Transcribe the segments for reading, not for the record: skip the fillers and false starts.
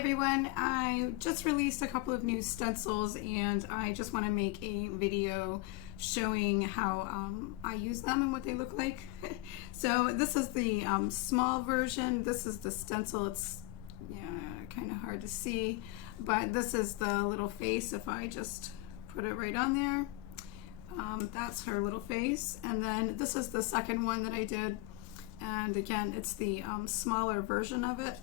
everyone, I just released a couple of new stencils and I just want to make a video showing how I use them and what they look like. So this is the small version. This is the stencil. It's kind of hard to see, but this is the little face. If I just put it right on there, that's her little face. And then this is the second one that I did, and again it's the smaller version of it.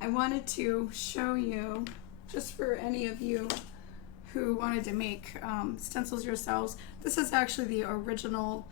I wanted to show you, just for any of you who wanted to make stencils yourselves, this is actually the original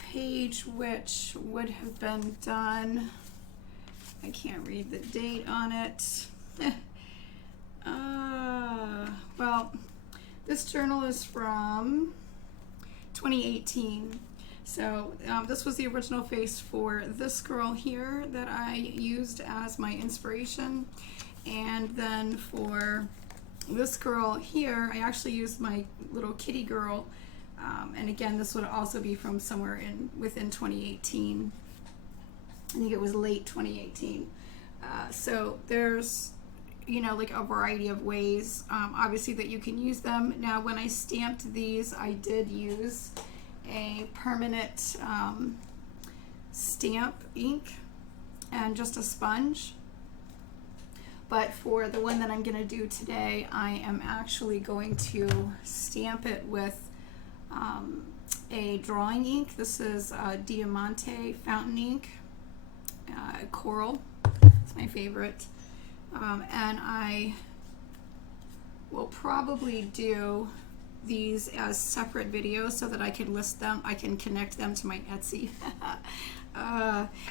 page, which would have been done, I can't read the date on it. Well, this journal is from 2018. So this was the original face for this girl here that I used as my inspiration. And then for this girl here, I actually used my little kitty girl. And again, this would also be from somewhere within 2018. I think it was late 2018. So there's, like a variety of ways, obviously, that you can use them. Now, when I stamped these, I did use a permanent stamp ink and just a sponge. But for the one that I'm going to do today, I am actually going to stamp it with a drawing ink. This is Diamante fountain ink, coral. It's my favorite. And I will probably do these as separate videos so that I can list them. I can connect them to my Etsy.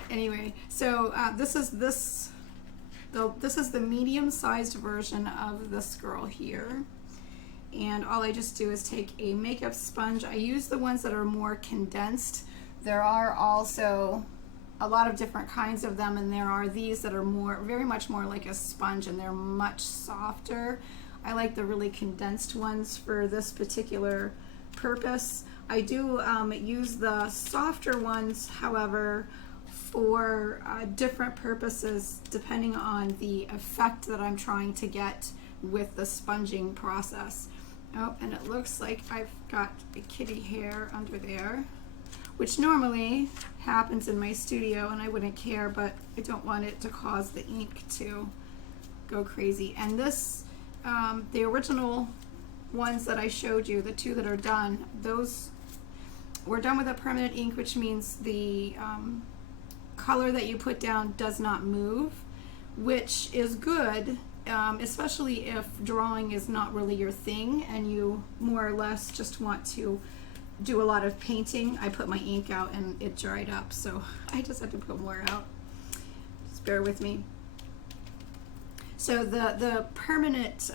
Anyway, so this is the medium-sized version of this girl here. And all I just do is take a makeup sponge. I use the ones that are more condensed. There are also a lot of different kinds of them, and there are these that are very much more like a sponge, and they're much softer. I like the really condensed ones for this particular purpose. I do use the softer ones, however, for different purposes depending on the effect that I'm trying to get with the sponging process. Oh, and it looks like I've got a kitty hair under there, which normally happens in my studio and I wouldn't care, but I don't want it to cause the ink to go crazy. And this, the original ones that I showed you, the two that are done, those were done with a permanent ink, which means the color that you put down does not move, which is good, especially if drawing is not really your thing and you more or less just want to do a lot of painting. I put my ink out and it dried up, so I just had to put more out. Just bear with me. So the permanent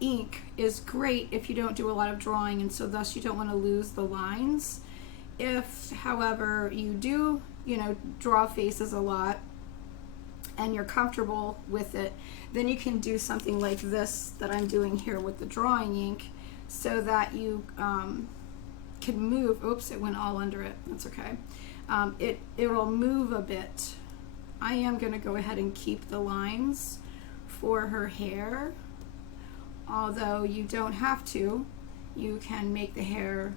ink is great if you don't do a lot of drawing, and so thus you don't want to lose the lines. If, however, you do, draw faces a lot and you're comfortable with it, then you can do something like this that I'm doing here with the drawing ink, so that you can move. Oops, it went all under it. That's okay. It'll move a bit. I am going to go ahead and keep the lines for her hair, although you don't have to. You can make the hair,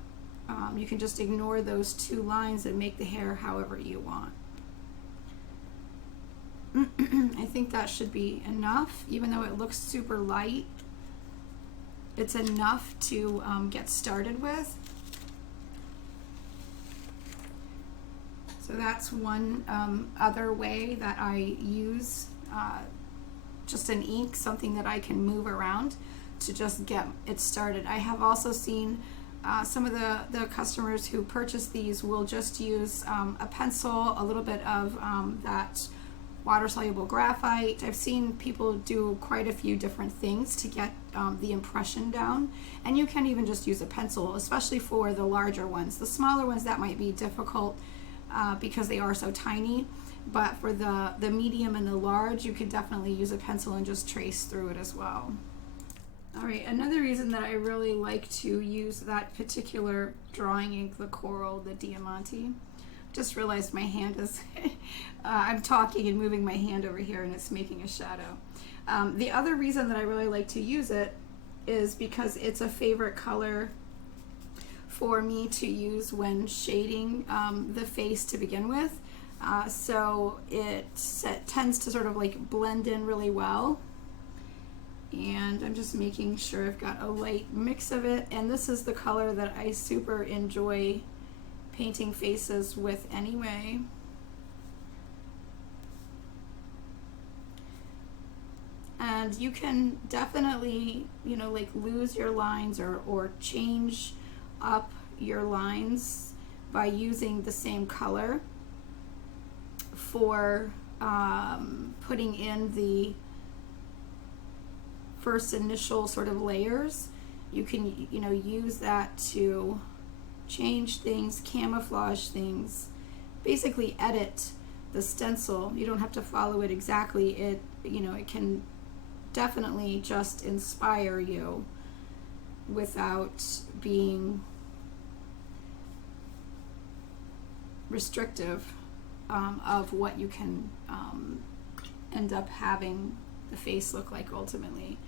you can just ignore those two lines and make the hair however you want. I think that should be enough, even though it looks super light. It's enough to get started with. So that's one other way that I use just an ink, something that I can move around to just get it started. I have also seen some of the customers who purchase these will just use a pencil, a little bit of that water-soluble graphite. I've seen people do quite a few different things to get the impression down, and you can even just use a pencil, especially for the larger ones. The smaller ones, that might be difficult because they are so tiny, but for the medium and the large, you could definitely use a pencil and just trace through it as well. All right, another reason that I really like to use that particular drawing ink, the coral, the Diamante, just realized my hand is, I'm talking and moving my hand over here and it's making a shadow. The other reason that I really like to use it is because it's a favorite color for me to use when shading the face to begin with. So it tends to sort of like blend in really well. And I'm just making sure I've got a light mix of it. And this is the color that I super enjoy painting faces with anyway. And you can definitely, you know, like lose your lines or change up your lines by using the same color for putting in the first initial sort of layers. You can, you know, use that to change things, camouflage things, basically edit the stencil. You don't have to follow it exactly. It, you know, it can definitely just inspire you without being restrictive of what you can end up having the face look like ultimately.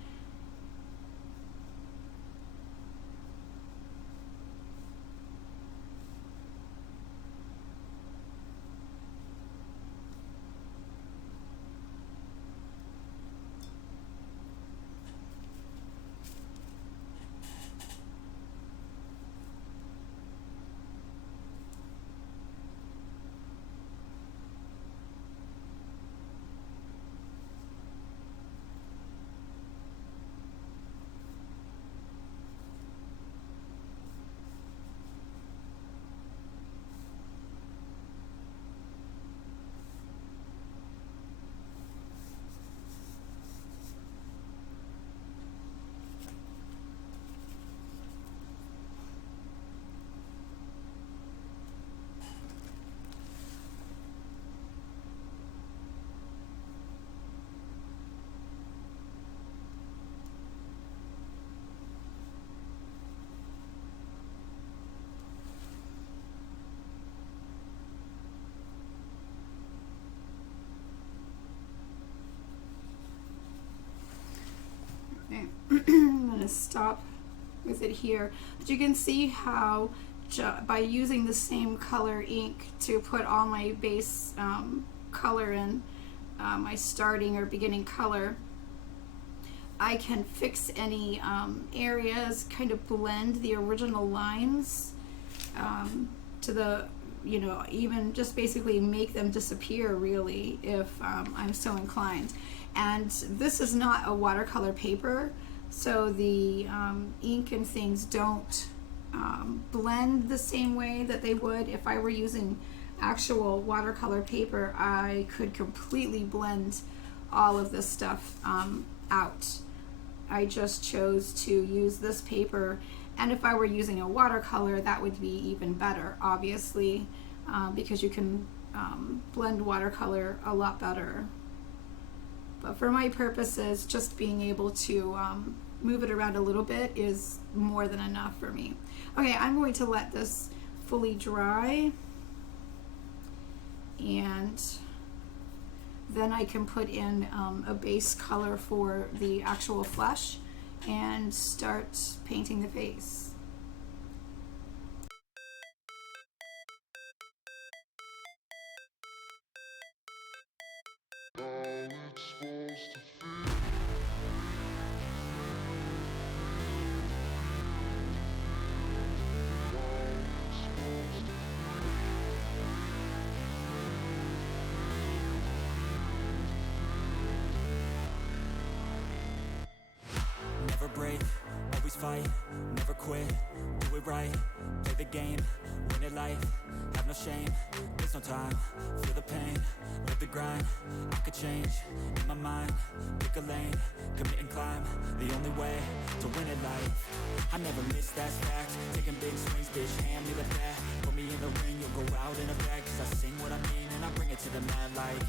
Okay. I'm going to stop with it here. But you can see how by using the same color ink to put all my base color in, my starting or beginning color, I can fix any areas, kind of blend the original lines to the, you know, even just basically make them disappear really if I'm so inclined. And this is not a watercolor paper, so the ink and things don't blend the same way that they would if I were using actual watercolor paper. I could completely blend all of this stuff out. I just chose to use this paper, and if I were using a watercolor, that would be even better, obviously, because you can blend watercolor a lot better. But for my purposes, just being able to move it around a little bit is more than enough for me. Okay, I'm going to let this fully dry, and then I can put in a base color for the actual flesh and start painting the face. Never break, always fight, never quit, do it right, play the game, win it life, have no shame, there's no time, feel the pain, live the grind, I could change, in my mind, pick a lane, commit and climb, the only way to win it life. I never miss, that's fact, taking big swings, bitch, hand me the bat, put me in the ring, you'll go out in a bag, cause I sing what I mean and I bring it to the mad light.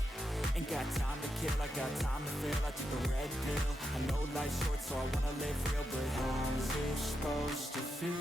Ain't got time to kill, I got time to feel, I took the red pill, I know life's short so I wanna live real, but how's it supposed to feel?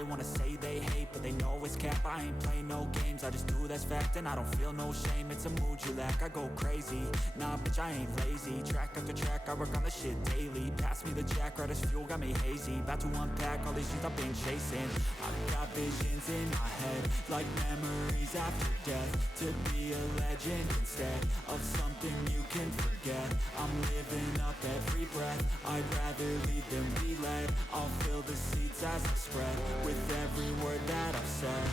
They wanna say they hate, but they know it's cap. I ain't play no games, I just do that's fact. And I don't feel no shame, it's a mood you lack. I go crazy, nah bitch I ain't lazy. Track after track, I work on this shit daily. Pass me the jack, right as fuel, got me hazy. About to unpack all these things I've been chasing. I've got visions in my head, like memories after death. To be a legend instead of something you can forget. I'm living up every breath, I'd rather lead than be led. I'll fill the seats as I spread, with every word that I've said.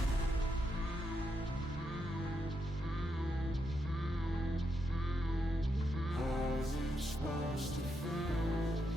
How's it supposed to feel?